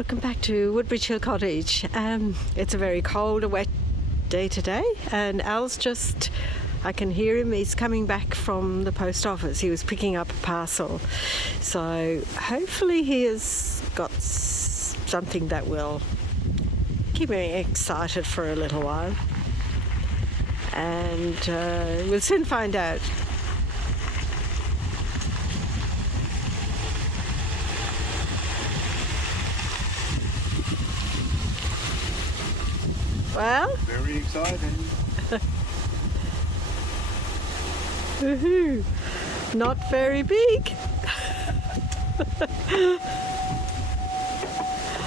Welcome back to Woodbridge Hill Cottage. It's a very cold and wet day today, and Al's just, I can hear him, he's coming back from the post office. He was picking up a parcel. So hopefully he has got something that will keep me excited for a little while. And we'll soon find out. Well, very exciting. Woohoo! Not very big.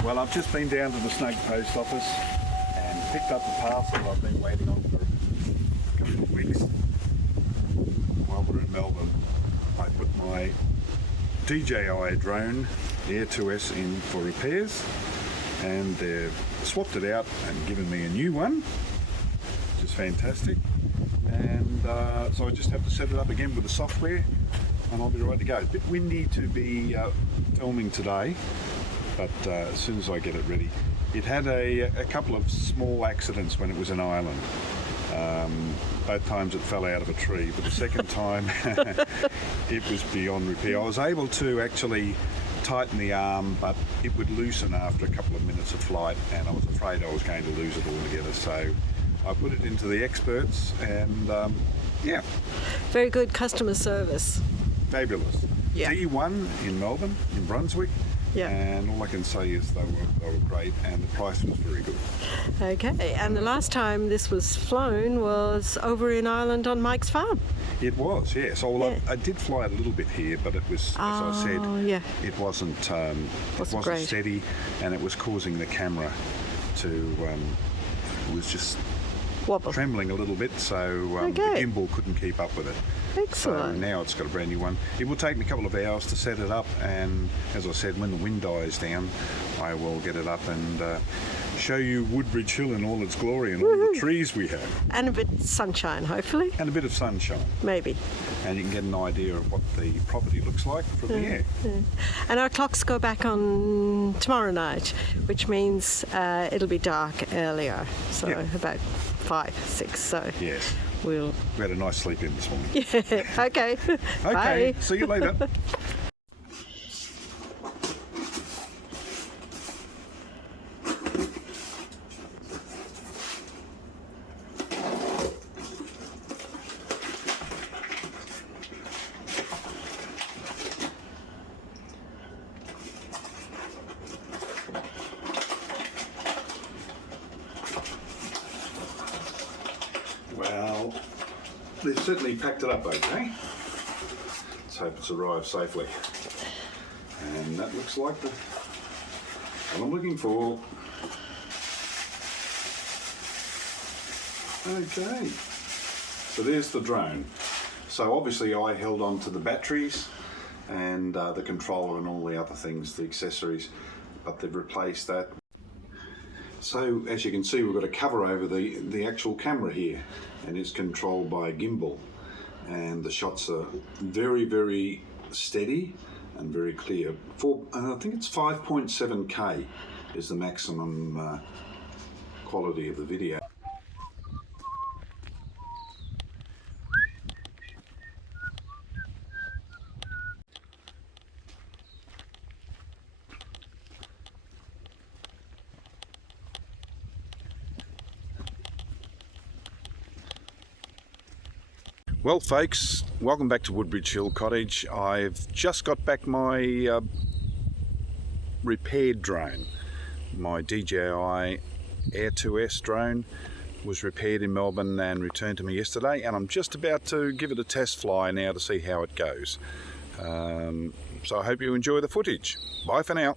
Well, I've just been down to the Snug Post Office and picked up the parcel I've been waiting on for a couple of weeks. While we're in Melbourne, I put my DJI drone Air 2S in for repairs, and they've swapped it out and given me a new one, which is fantastic. And so I just have to set it up again with the software and I'll be ready to go. It's a bit windy to be filming today, but as soon as I get it ready. It had a couple of small accidents when it was in Ireland. Both times it fell out of a tree, but the second time it was beyond repair. I was able to actually tighten the arm, but it would loosen after a couple of minutes of flight, and I was afraid I was going to lose it altogether. So I put it into the experts, and yeah. Very good customer service. Fabulous. Yeah. D1 in Melbourne, in Brunswick. Yeah. And all I can say is they were great, and the price was very good. Okay, and the last time this was flown was over in Ireland on Mike's farm. It was, yes. Oh, well, yeah. I did fly it a little bit here, but it was, as I said, yeah. it wasn't great. steady, and it was causing the camera to, it was just wobble, trembling a little bit, so the gimbal couldn't keep up with it. Excellent. So now it's got a brand new one. It will take me a couple of hours to set it up, and as I said, when the wind dies down, I will get it up and show you Woodbridge Hill in all its glory and all the trees we have. And a bit of sunshine, hopefully. And a bit of sunshine. Maybe. And you can get an idea of what the property looks like from the air. Yeah. And our clocks go back on tomorrow night, which means it'll be dark earlier, so about 5, 6. So yes. We had a nice sleep in this morning. Yeah. Okay. Okay. Bye. See you later. Well, they've certainly packed it up okay. Let's hope it's arrived safely. And that looks like what I'm looking for. Okay, so there's the drone. So obviously I held on to the batteries and the controller and all the other things, the accessories, but they've replaced that. So as you can see, we've got a cover over the actual camera here, and it's controlled by a gimbal, and the shots are very, very steady and very clear. I think it's 5.7K is the maximum quality of the video. Well folks, welcome back to Woodbridge Hill Cottage. I've just got back my repaired drone. My DJI Air 2S drone was repaired in Melbourne and returned to me yesterday, and I'm just about to give it a test fly now to see how it goes. So I hope you enjoy the footage. Bye for now.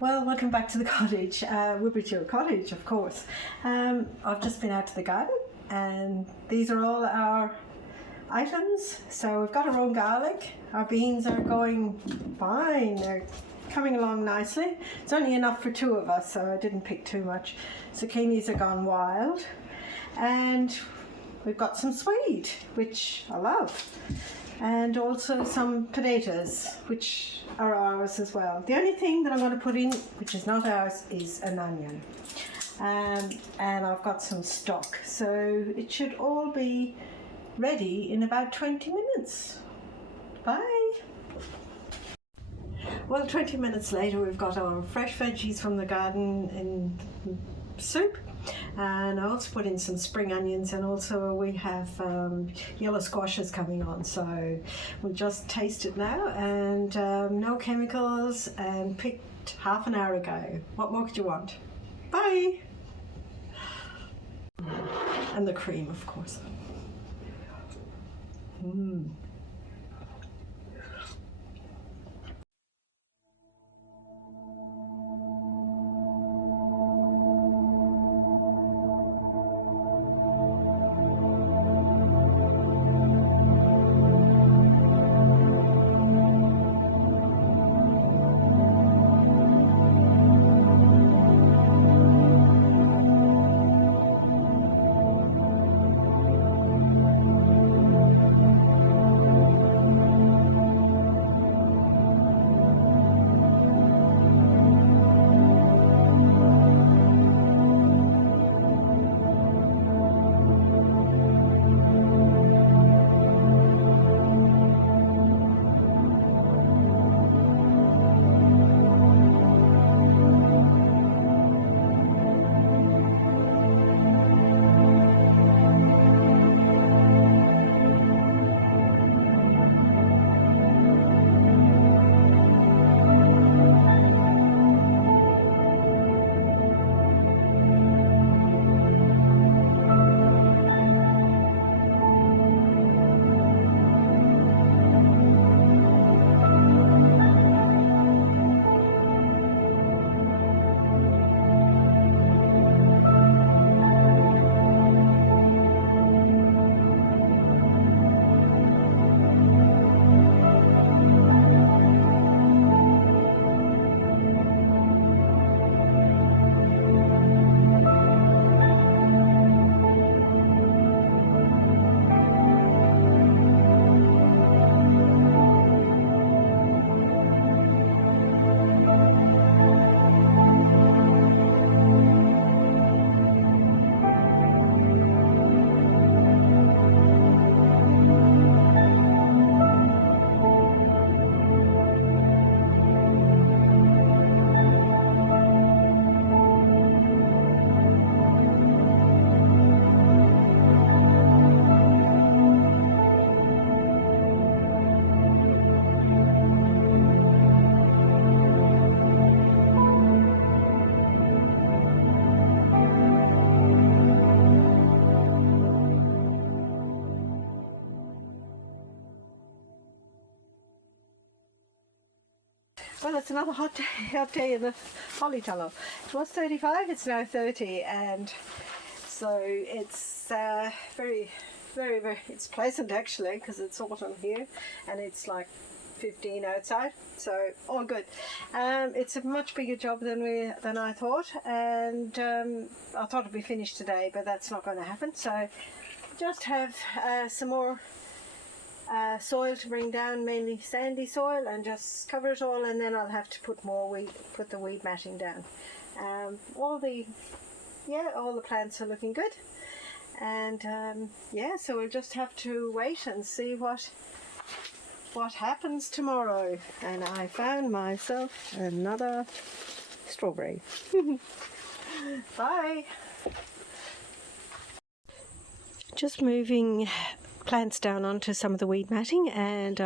Well, welcome back to the cottage, Woodbridge Cottage, of course. I've just been out to the garden, and these are all our items. So we've got our own garlic. Our beans are going fine. They're coming along nicely. It's only enough for two of us, so I didn't pick too much. Zucchinis are gone wild, and we've got some swede, which I love, and also some potatoes, which are ours as well. The only thing that I'm going to put in, which is not ours, is an onion. And I've got some stock, so it should all be ready in about 20 minutes. Bye. Well, 20 minutes later, we've got our fresh veggies from the garden in soup, and I also put in some spring onions, and also we have yellow squashes coming on, so we'll just taste it now. And no chemicals, and picked half an hour ago. What more could you want? Bye. And the cream, of course. Well, it's another hot day in the polytunnel. It was 35, it's now 30, and so it's very, it's pleasant actually, because it's autumn here, and it's like 15 outside, so all good. It's a much bigger job than I thought, and I thought it'd be finished today, but that's not going to happen. So just have some more soil to bring down, mainly sandy soil, and just cover it all, and then I'll have to put the weed matting down. All the plants are looking good, and so we'll just have to wait and see what happens tomorrow. And I found myself another strawberry. Bye. Just moving plants down onto some of the weed matting, and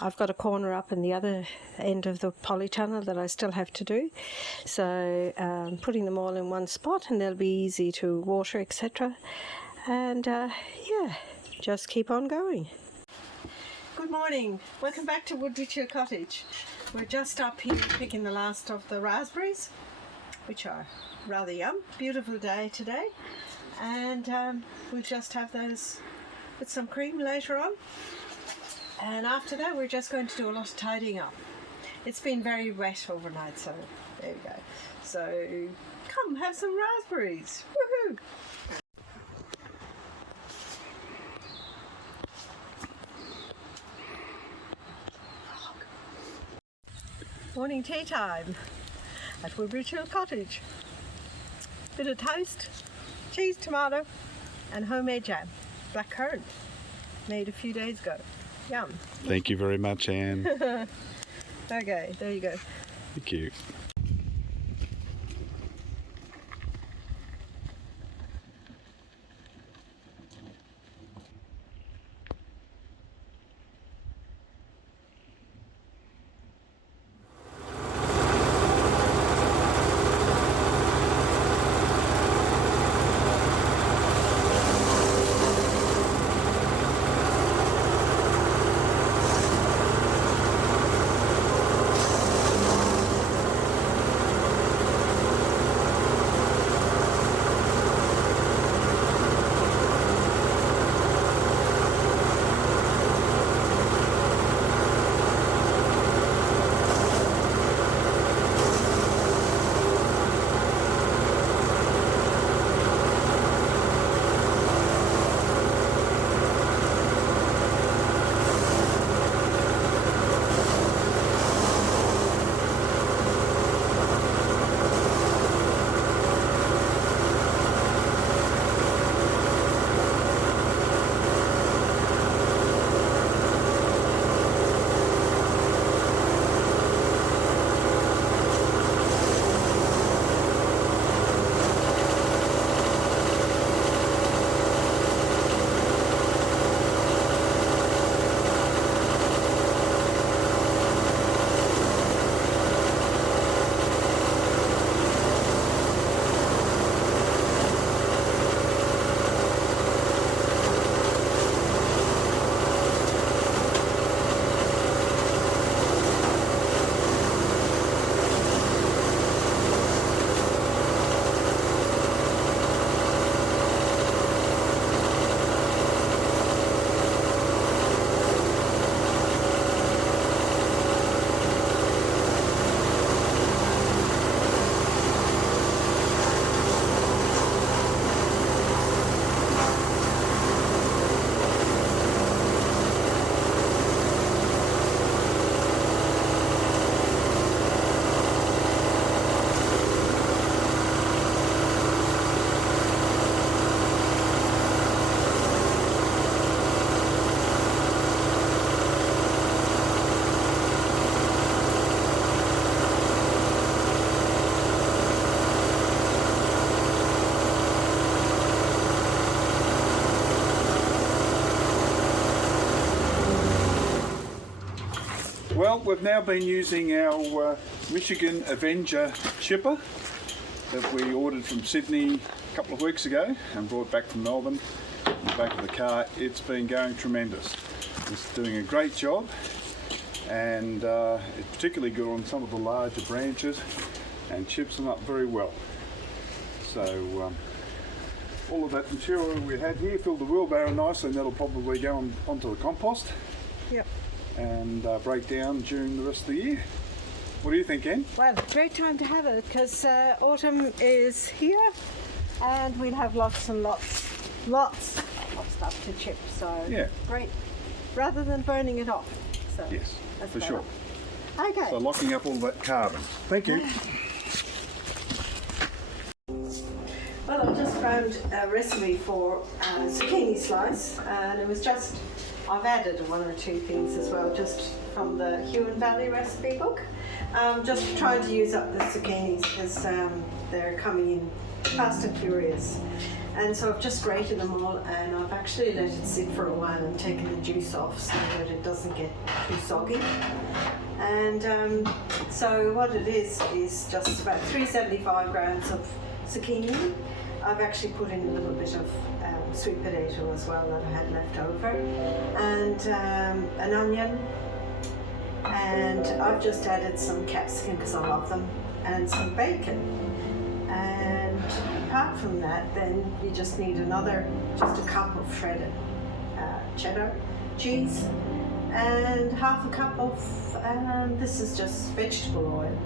I've got a corner up in the other end of the polytunnel that I still have to do, so putting them all in one spot, and they'll be easy to water, etc. And just keep on going. Good morning. Welcome back to Woodbridge Cottage. We're just up here picking the last of the raspberries, which are rather yum. Beautiful day today, and we'll just have those with some cream later on. And after that, we're just going to do a lot of tidying up. It's been very wet overnight, so there you go. So come have some raspberries. Woohoo! Morning tea time at Woodbridge Cottage. Bit of toast, cheese, tomato, and homemade jam. Blackcurrant, made a few days ago. Yum. Thank you very much, Anne. Okay, there you go. Thank you. Well, we've now been using our Michigan Avenger chipper that we ordered from Sydney a couple of weeks ago and brought back from Melbourne in the back of the car. It's been going tremendous. It's doing a great job, and it's particularly good on some of the larger branches and chips them up very well. So all of that material we had here filled the wheelbarrow nicely, and that'll probably go onto the compost. Yep. And break down during the rest of the year. What do you think, Anne? Well, great time to have it because autumn is here and we'll have lots and lots of stuff to chip. So yeah, great. Rather than burning it off. So yes, that's for better. sure. Okay. So locking up all that carbon. Thank you. Well, I just found a recipe for zucchini slice, and it was just, I've added one or two things as well, just from the Huon Valley recipe book. Just trying to use up the zucchinis because they're coming in fast and furious. And so I've just grated them all, and I've actually let it sit for a while and taken the juice off so that it doesn't get too soggy. And so what it is just about 375 grams of zucchini. I've actually put in a little bit of sweet potato as well that I had left over, and an onion, and I've just added some capsicum because I love them, and some bacon. And apart from that, then you just need just a cup of shredded cheddar cheese, and half a cup of, this is just vegetable oil.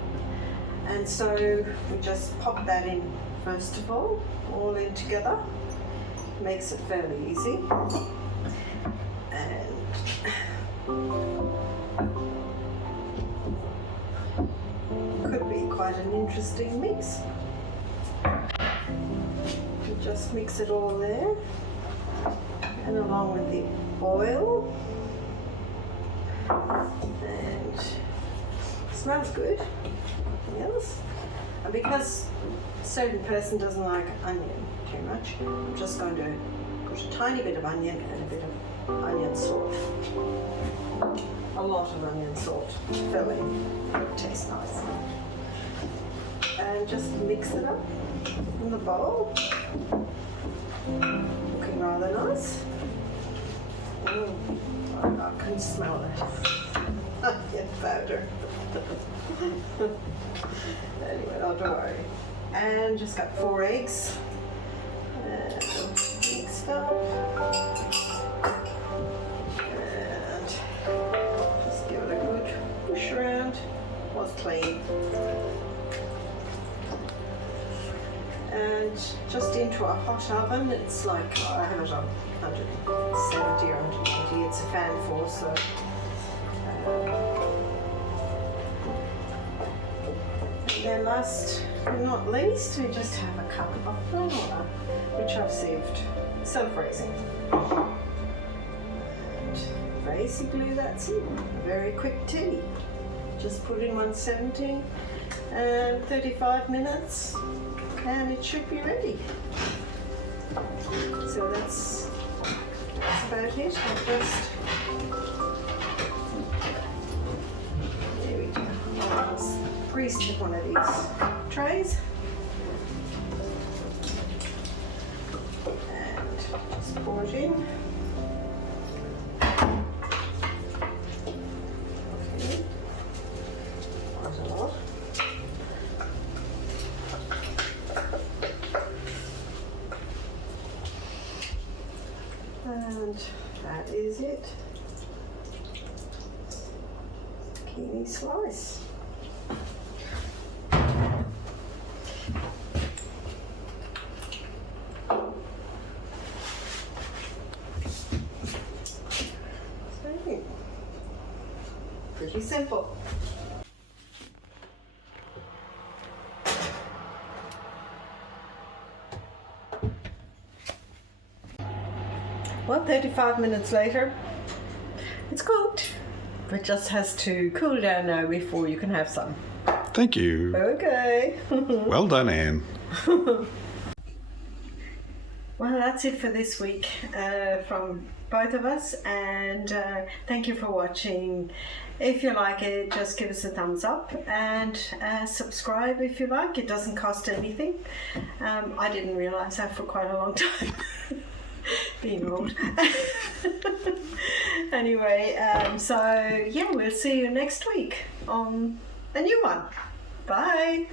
And so we just pop that in first of all in together. Makes it fairly easy. And could be quite an interesting mix. You just mix it all there, and along with the oil, and it smells good. Yes. And because a certain person doesn't like onion too much, I'm just going to put a tiny bit of onion and a bit of onion salt. A lot of onion salt filling. It tastes nice. And just mix it up in the bowl. Looking rather nice. I can smell it. Onion powder. Anyway, not to worry. And just got 4 eggs. And mixed up. And just give it a good push around. Was clean. And just into a hot oven. It's like, I have it on 170 or 180. It's a fan force, so. And then last but not least, we just have a cup of granola, which I've saved self-raising. And basically that's it. A very quick tea. Just put in 170 and 35 minutes and it should be ready. So that's about it. I'll just, there we go. I'll just grease one of these trays and just pour it in. Okay, quite a lot. And that is it. Zucchini slice. So, pretty simple. Well, 35 minutes later, it's cooked. It just has to cool down now before you can have some. Thank you. Okay. Well done, Anne. Well, that's it for this week from both of us, and thank you for watching. If you like it, just give us a thumbs up and subscribe if you like. It doesn't cost anything. I didn't realise that for quite a long time. Being old. Anyway, so yeah, we'll see you next week on a new one. Bye.